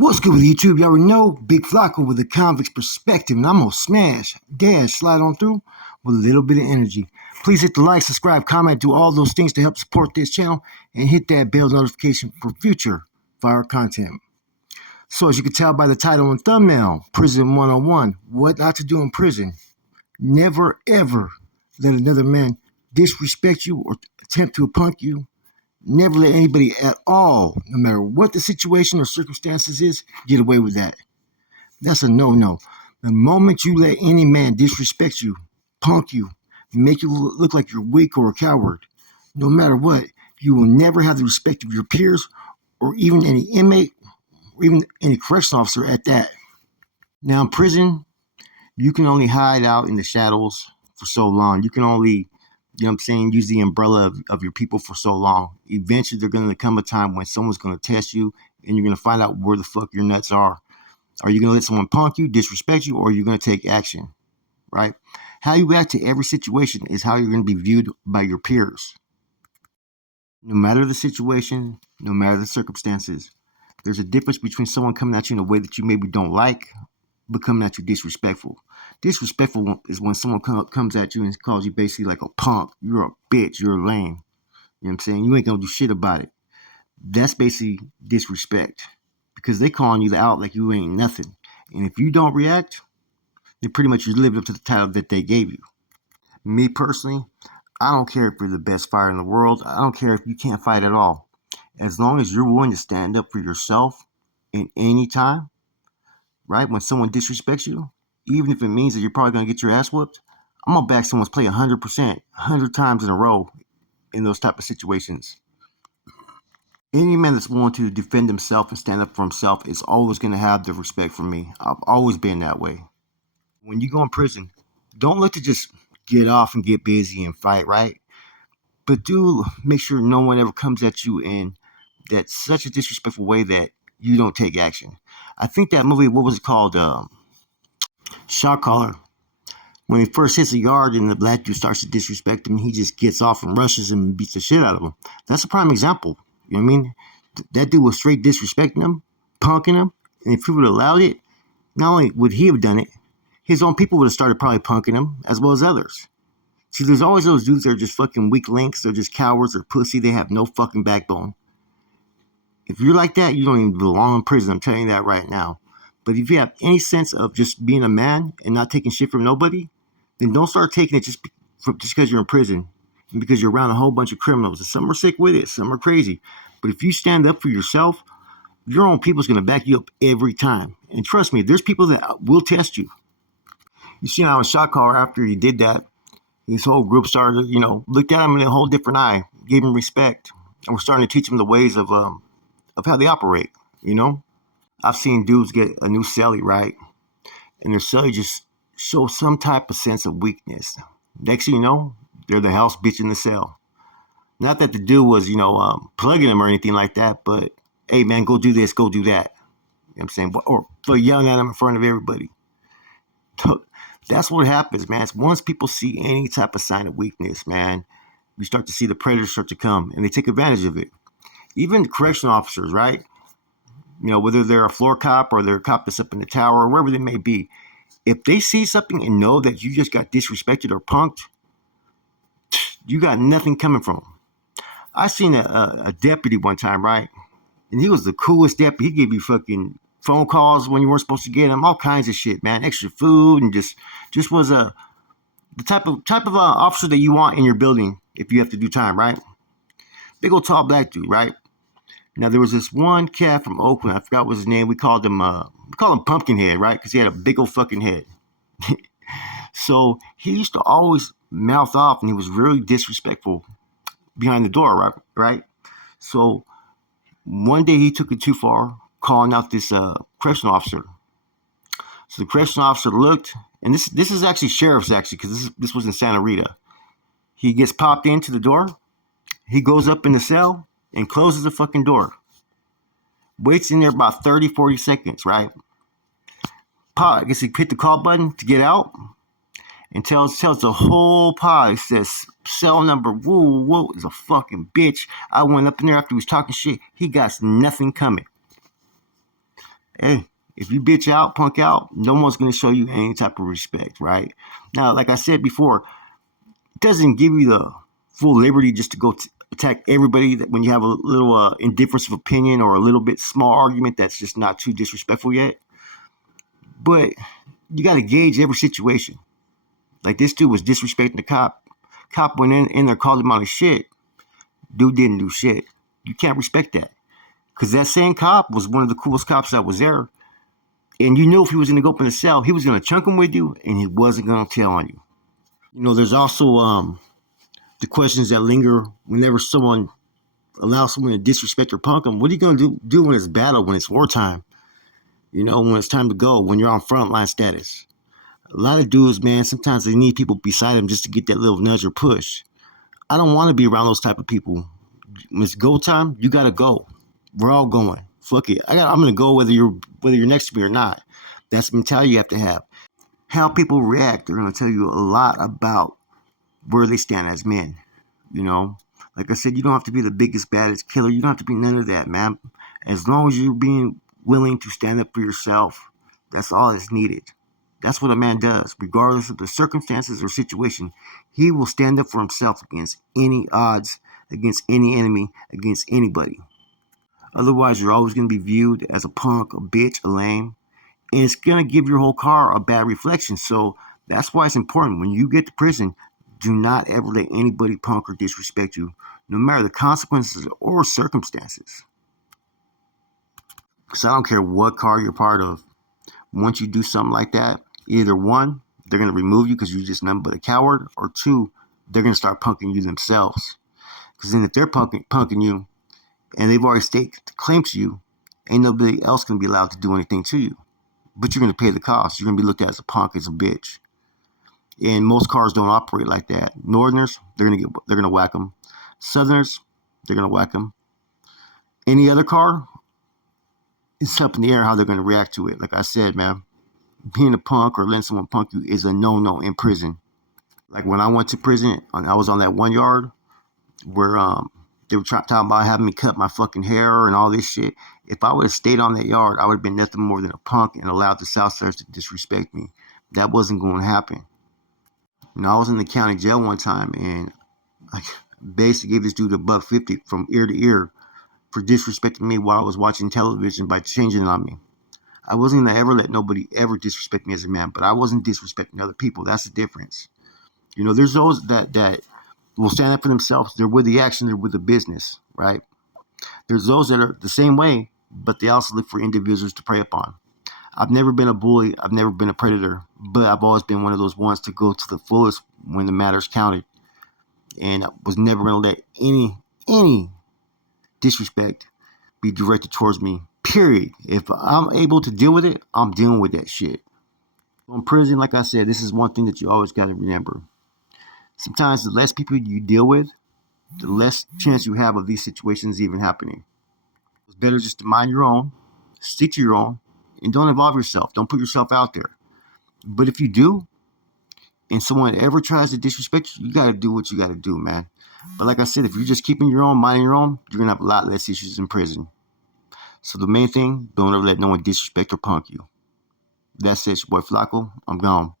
What's good with YouTube? You already know Big Flocko with a convict's perspective, and I'm gonna slide on through with a little bit of energy. Please hit the like, subscribe, comment, do all those things to help support this channel, and hit that bell notification for future fire content. So as you can tell by the title and thumbnail, Prison 101, what not to do in prison. Never ever let another man disrespect you or attempt to punk you. Never let anybody at all, no matter what the situation or circumstances is, get away with that. That's a no-no. The moment you let any man disrespect you, punk you, make you look like you're weak or a coward, no matter what, you will never have the respect of your peers or even any inmate or even any correctional officer at that. Now in prison, you can only hide out in the shadows for so long. You can only use the umbrella of your people for so long. Eventually, there's going to come a time when someone's going to test you and you're going to find out where the fuck your nuts are. Are you going to let someone punk you, disrespect you, or are you going to take action, right? How you act to every situation is how you're going to be viewed by your peers. No matter the situation, no matter the circumstances, there's a difference between someone coming at you in a way that you maybe don't like, but coming at you disrespectful. Disrespectful is when someone comes at you and calls you basically like a punk. You're a bitch. You're lame. You know what I'm saying? You ain't going to do shit about it. That's basically disrespect because they calling you out like you ain't nothing. And if you don't react, then pretty much you live up to the title that they gave you. Me personally, I don't care if you're the best fighter in the world. I don't care if you can't fight at all. As long as you're willing to stand up for yourself in any time, right? When someone disrespects you, even if it means that you're probably going to get your ass whooped, I'm going to back someone's play 100%, 100 times in a row in those type of situations. Any man that's willing to defend himself and stand up for himself is always going to have the respect from me. I've always been that way. When you go in prison, don't look to just get off and get busy and fight, right? But do make sure no one ever comes at you in that such a disrespectful way that you don't take action. I think that movie, what was it called? Shot caller. When he first hits a yard and the black dude starts to disrespect him, he just gets off and rushes him and beats the shit out of him. That's a prime example. You know what I mean? That dude was straight disrespecting him, punking him, and if he would have allowed it, not only would he have done it, his own people would have started probably punking him as well as others. See, there's always those dudes that are just fucking weak links. They're just cowards or pussy. They have no fucking backbone. If you're like that, you don't even belong in prison. I'm telling you that right now. But if you have any sense of just being a man and not taking shit from nobody, then don't start taking it just because you're in prison and because you're around a whole bunch of criminals. And some are sick with it, some are crazy. But if you stand up for yourself, your own people's going to back you up every time. And trust me, there's people that will test you. You see how in Shot Caller, after he did that, his whole group started, looked at him in a whole different eye, gave him respect. And we're starting to teach him the ways of how they operate, I've seen dudes get a new cellie, right? And their cellie just shows some type of sense of weakness. Next thing you know, they're the house bitch in the cell. Not that the dude was, plugging them or anything like that, but, hey, man, go do this, go do that. You know what I'm saying? Or yelling at them in front of everybody. That's what happens, man. Once people see any type of sign of weakness, man, you start to see the predators start to come, and they take advantage of it. Even correctional officers, right? Whether they're a floor cop or they're a cop that's up in the tower or wherever they may be, if they see something and know that you just got disrespected or punked, you got nothing coming from them. I seen a deputy one time, right? And he was the coolest deputy. He gave you fucking phone calls when you weren't supposed to get them, all kinds of shit, man. Extra food, and just was the type of officer that you want in your building if you have to do time, right? Big old tall black dude, right? Now there was this one cat from Oakland. I forgot what his name. We called him Pumpkinhead, right? Because he had a big old fucking head. So he used to always mouth off, and he was really disrespectful behind the door, right? So one day he took it too far, calling out this correctional officer. So the correctional officer looked, and this is actually sheriff's because this was in Santa Rita. He gets popped into the door. He goes up in the cell and closes the fucking door. Waits in there about 30, 40 seconds, right? I guess he hit the call button to get out and tells the whole pod, he says, cell number, whoa, is a fucking bitch. I went up in there after he was talking shit. He got nothing coming. hey, if you bitch out, punk out, no one's going to show you any type of respect, right? Now, like I said before, it doesn't give you the full liberty just to go attack everybody that when you have a little indifference of opinion or a little bit small argument that's just not too disrespectful yet. But you got to gauge every situation. Like this dude was disrespecting the cop. Cop went in there, called him on his shit. Dude didn't do shit. You can't respect that. Because that same cop was one of the coolest cops that was there. And you knew if he was going to go up in the cell, he was going to chunk him with you and he wasn't going to tell on you. You know, there's also the questions that linger whenever someone allows someone to disrespect or punk them. What are you going to do when it's battle, when it's wartime? You know, when it's time to go, when you're on frontline status. A lot of dudes, man, sometimes they need people beside them just to get that little nudge or push. I don't want to be around those type of people. When it's go time, you got to go. We're all going. Fuck it. I'm going to go whether you're next to me or not. That's the mentality you have to have. How people react, they're going to tell you a lot about where they stand as men. You know, like I said, you don't have to be the biggest, baddest killer. You don't have to be none of that, man. As long as you're being willing to stand up for yourself, that's all that's needed. That's what a man does, regardless of the circumstances or situation. He will stand up for himself against any odds, against any enemy, against anybody. Otherwise, you're always going to be viewed as a punk, a bitch, a lame, and it's going to give your whole car a bad reflection. So that's why it's important when you get to prison, do not ever let anybody punk or disrespect you, no matter the consequences or circumstances. Because I don't care what car you're part of. Once you do something like that, either one, they're going to remove you because you're just nothing but a coward, or two, they're going to start punking you themselves. Because then if they're punking you and they've already staked claim to you, ain't nobody else going to be allowed to do anything to you. But you're going to pay the cost. You're going to be looked at as a punk, as a bitch. And most cars don't operate like that. Northerners, they're going to whack them. Southerners, they're going to whack them. Any other car, it's up in the air how they're going to react to it. Like I said, man, being a punk or letting someone punk you is a no-no in prison. Like when I went to prison, I was on that 1 yard where they were talking about having me cut my fucking hair and all this shit. If I would have stayed on that yard, I would have been nothing more than a punk and allowed the Southsiders to disrespect me. That wasn't going to happen. You know, I was in the county jail one time and I basically gave this dude $1.50 from ear to ear for disrespecting me while I was watching television by changing it on me. I wasn't going to ever let nobody ever disrespect me as a man, but I wasn't disrespecting other people. That's the difference. You know, there's those that will stand up for themselves. They're with the action, they're with the business, right? There's those that are the same way, but they also look for individuals to prey upon. I've never been a bully. I've never been a predator, but I've always been one of those ones to go to the fullest when the matters counted. And I was never going to let any disrespect be directed towards me, period. If I'm able to deal with it, I'm dealing with that shit. In prison, like I said, this is one thing that you always got to remember. Sometimes the less people you deal with, the less chance you have of these situations even happening. It's better just to mind your own, stick to your own, and don't involve yourself. Don't put yourself out there. But if you do, and someone ever tries to disrespect you, you got to do what you got to do, man. But like I said, if you're just keeping your own, minding your own, you're going to have a lot less issues in prison. So the main thing, don't ever let no one disrespect or punk you. That's it, your boy Flacco. I'm gone.